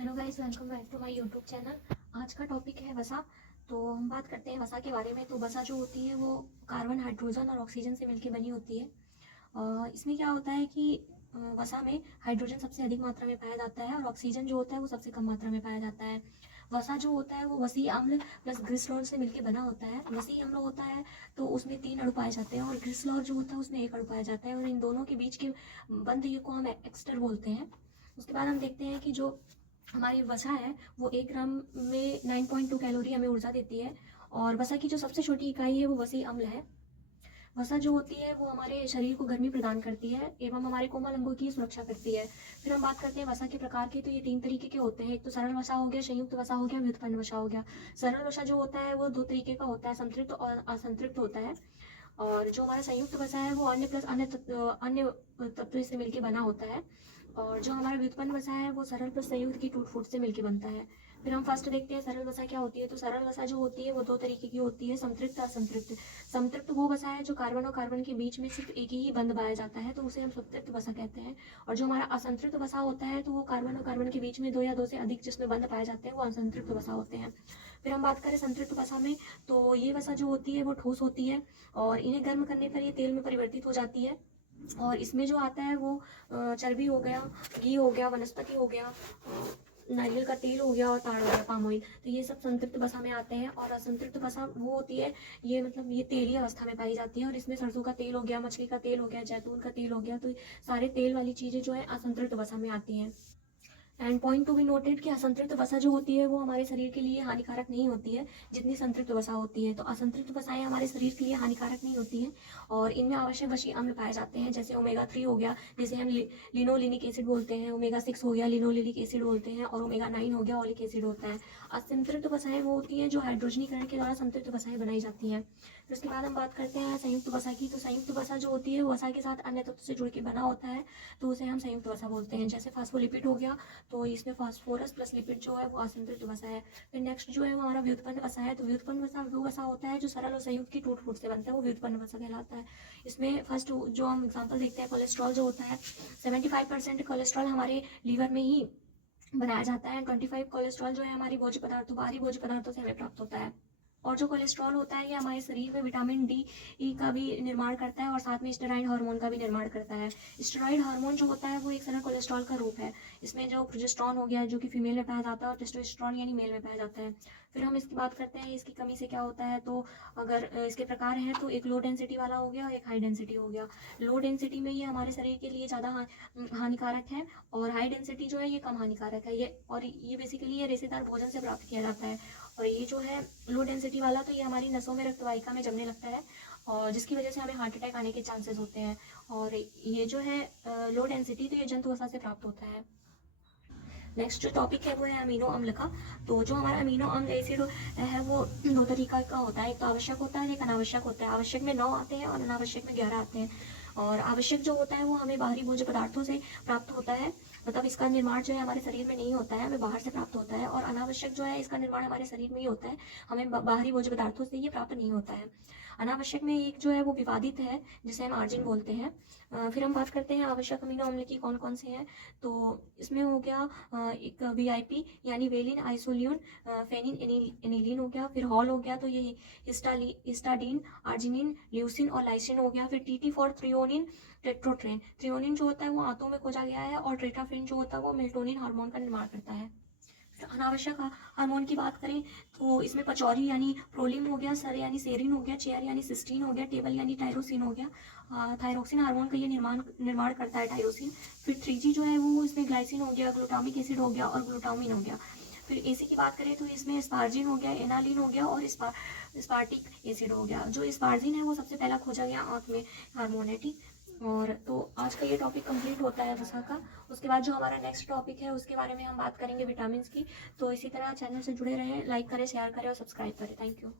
Hello guys, welcome back to my YouTube channel. आज का topic है वसा। तो हम बात करते हैं वसा के बारे में। तो वसा जो होती है वो कार्बन, हाइड्रोजन और ऑक्सीजन से मिलकर बनी होती है। इसमें क्या होता है कि वसा में हाइड्रोजन सबसे अधिक मात्रा में पाया जाता है और ऑक्सीजन जो होता है वो सबसे कम मात्रा में पाया जाता है। वसा जो होता है वो वसी अम्ल प्लस ग्लिसरॉल से मिलकर बना होता है। वसी अम्ल होता है तो उसमें 3 अणु पाए जाते हैं और ग्लिसरॉल जो होता है उसमें 1 अणु पाया जाता है, और इन दोनों के बीच के बंध को हम एक्स्टर बोलते हैं। उसके बाद हम देखते हैं कि जो हमारी वसा है वो 1 ग्राम में 9.2 कैलोरी हमें ऊर्जा देती है। और वसा की जो सबसे छोटी इकाई है वो वसी अम्ल है। वसा जो होती है वो हमारे शरीर को गर्मी प्रदान करती है एवं हमारे कोमल अंगों की सुरक्षा करती है। फिर हम बात करते हैं वसा के प्रकार के। तो ये 3 तरीके के होते हैं। एक तो सरल वसा हो गया, संयुक्त वसा हो गया, व्युत्पन्न वसा हो गया। सरल वसा जो होता है वो 2 तरीके का होता है, संतृप्त और असंतृप्त होता है। और जो हमारा संयुक्त वसा है वो अन्य प्लस अन्य तत्व से मिलकर बना होता है। और जो हमारा व्युत्पन्न वसा है वो सरल प्लस संयुक्त की टूट फूट से मिलकर बनता है। फिर हम फर्स्ट देखते हैं सरल वसा क्या होती है। तो सरल वसा जो होती है वो 2 तरीके की होती है, संतृप्त और असंतृप्त। संतृप्त वो वसा है जो कार्बन और कार्बन के बीच में सिर्फ एक ही बंध पाया जाता है, तो उसे हम संतृप्त वसा कहते हैं। और जो हमारा असंतृप्त वसा होता है तो वो कार्बन और कार्बन के बीच में 2 या 2 से अधिक जिसमें बंध पाए जाते हैं वो असंतृप्त वसा होते हैं। फिर हम बात करें संतृप्त वसा में, तो ये वसा जो होती है वो ठोस होती है और इन्हें गर्म करने पर ये तेल में परिवर्तित हो जाती है। और इसमें जो आता है वो चर्बी हो गया, घी हो गया, वनस्पति हो गया, नारियल का तेल हो गया और ताड़ हो गया, पाम ऑयल। तो ये सब संतृप्त वसा में आते हैं। और असंतृप्त वसा वो होती है, ये मतलब ये तेलीय अवस्था में पाई जाती है और इसमें सरसों का तेल हो गया, मछली का तेल हो गया, जैतून का तेल हो गया, तो सारे तेल वाली चीज़ें जो है असंतृप्त वसा में आती हैं। And point to be noted कि असंतृप्त वसा जो होती है वो हमारे शरीर के लिए हानिकारक नहीं होती है जितनी संतृप्त वसा होती है। तो असंतृप्त वसाएं हमारे शरीर के लिए हानिकारक नहीं होती हैं और इनमें आवश्यक वसी अम्ल पाए जाते हैं, जैसे ओमेगा 3 हो गया, जिसे हम लिनोलिनिक एसिड बोलते हैं, ओमेगा 6 हो गया, लिनोलिनिक एसिड बोलते हैं, और ओमेगा 9 हो गया, ओलिक एसिड होता है। असंतृप्त वसाएं वो होती हैं जो हाइड्रोजनीकरण के द्वारा संतृप्त वसाएं बनाई जाती हैं। फिर उसके बाद हम बात करते हैं संयुक्त वसा की। तो संयुक्त वसा जो होती है वो वसा के साथ अन्य तत्व से जुड़ के बना होता है, तो उसे हम संयुक्त वसा बोलते हैं। जैसे फास्फोलिपिड हो गया, तो इसमें फास्फोरस प्लस लिपिड जो है वो असंतृप्त वसा है। फिर नेक्स्ट जो है वो हमारा व्युत्पन्न वसा है। तो व्युत्पन्न वसा वो वसा होता है जो सरल और संयुक्त की टूट फूट से बनता है, वो व्युत्पन्न वसा कहलाता है। इसमें फर्स्ट जो हम एग्जाम्पल देखते हैं, कोलेस्ट्रॉल जो होता है, 75% कोलेस्ट्रॉल हमारे लीवर में ही बनाया जाता है। 25 कोलेस्ट्रॉल जो है हमारी भोज्य पदार्थों, बाहरी भोज्य पदार्थों से हमें प्राप्त होता है। और जो कोलेस्ट्रॉल होता है ये हमारे शरीर में विटामिन डी ई का भी निर्माण करता है और साथ में स्टेरॉइड हार्मोन का भी निर्माण करता है। स्टेरॉइड हार्मोन जो होता है वो एक तरह कोलेस्ट्रॉल का रूप है। इसमें जो प्रोजेस्टेरॉन हो गया जो कि फीमेल में पाया जाता है और टेस्टोस्टेरोन यानी मेल में पाया जाता है। फिर हम इसकी बात करते हैं इसकी कमी से क्या होता है। तो अगर इसके प्रकार हैं तो एक लो डेंसिटी वाला हो गया और एक हाई डेंसिटी हो गया। लो डेंसिटी में ये हमारे शरीर के लिए ज़्यादा हानिकारक है और हाई डेंसिटी जो है ये कम हानिकारक है। ये बेसिकली ये रेशेदार भोजन से प्राप्त किया जाता है। और ये जो है लो डेंसिटी वाला, तो ये हमारी नसों में, रक्त वाहिका में जमने लगता है और जिसकी वजह से हमें हार्ट अटैक आने के चांसेस होते हैं। और ये जो है लो डेंसिटी, तो ये जंतु वसा से प्राप्त होता है। नेक्स्ट जो टॉपिक है वो है अमीनो अम्ल का। तो जो हमारा अमीनो अम्ल एसिड है वो 2 तरीका का होता है, एक तो आवश्यक होता है, एक अनावश्यक होता है। आवश्यक में 9 आते हैं और अनावश्यक में 11 आते हैं। और आवश्यक जो होता है वो हमें बाहरी भोज्य पदार्थों से प्राप्त होता है, मतलब इसका निर्माण जो है हमारे शरीर में नहीं होता है, हमें बाहर से प्राप्त होता है। और अनावश्यक जो है इसका निर्माण हमारे शरीर में ही होता है, हमें बाहरी भोज्य पदार्थों से ये प्राप्त नहीं होता है। अनावश्यक में एक जो है वो विवादित है जिसे हम आर्जिन बोलते हैं। फिर हम बात करते हैं आवश्यक अमीनो अम्ल की कौन कौन से हैं। तो इसमें हो गया एक वीआईपी यानी वेलिन, आइसोल्यून, फेनिन, एनिलीन हो गया। फिर हॉल हो गया, तो ये हिस्टाडीन, आर्जिनिन, ल्यूसिन और लाइसिन हो गया। फिर टीटी फॉर थ्रियोनिन, टेट्रोट्रेन। थ्रियोनिन जो होता है वो आंतों में खोजा गया है और टेट्राफेन जो होता है वो मेल्टोनिन हार्मोन का निर्माण करता है। अनावश्यक हार्मोन की बात करें तो इसमें पचौरी यानी प्रोलिन हो गया, सर यानी सेरिन हो गया, चेयर यानी सिस्टीन हो गया, टेबल यानी टायरोसिन हो गया। थायरोक्सिन हार्मोन का ये निर्माण करता है टायरोसिन। फिर 3G जो है वो इसमें ग्लाइसिन हो गया, ग्लूटामिक एसिड हो गया और ग्लूटामिन हो गया। फिर AC की बात करें तो इसमें स्पार्जिन हो गया, एनालिन हो गया और स्पार्टिक एसिड हो गया। जो स्पार्जिन है वो सबसे पहला खोजा गया आंत में हार्मोन है, ठीक। और तो आज का ये टॉपिक कंप्लीट होता है वसा का। उसके बाद जो हमारा नेक्स्ट टॉपिक है उसके बारे में हम बात करेंगे विटामिन की। तो इसी तरह चैनल से जुड़े रहें, लाइक करें, शेयर करें और सब्सक्राइब करें। Thank you.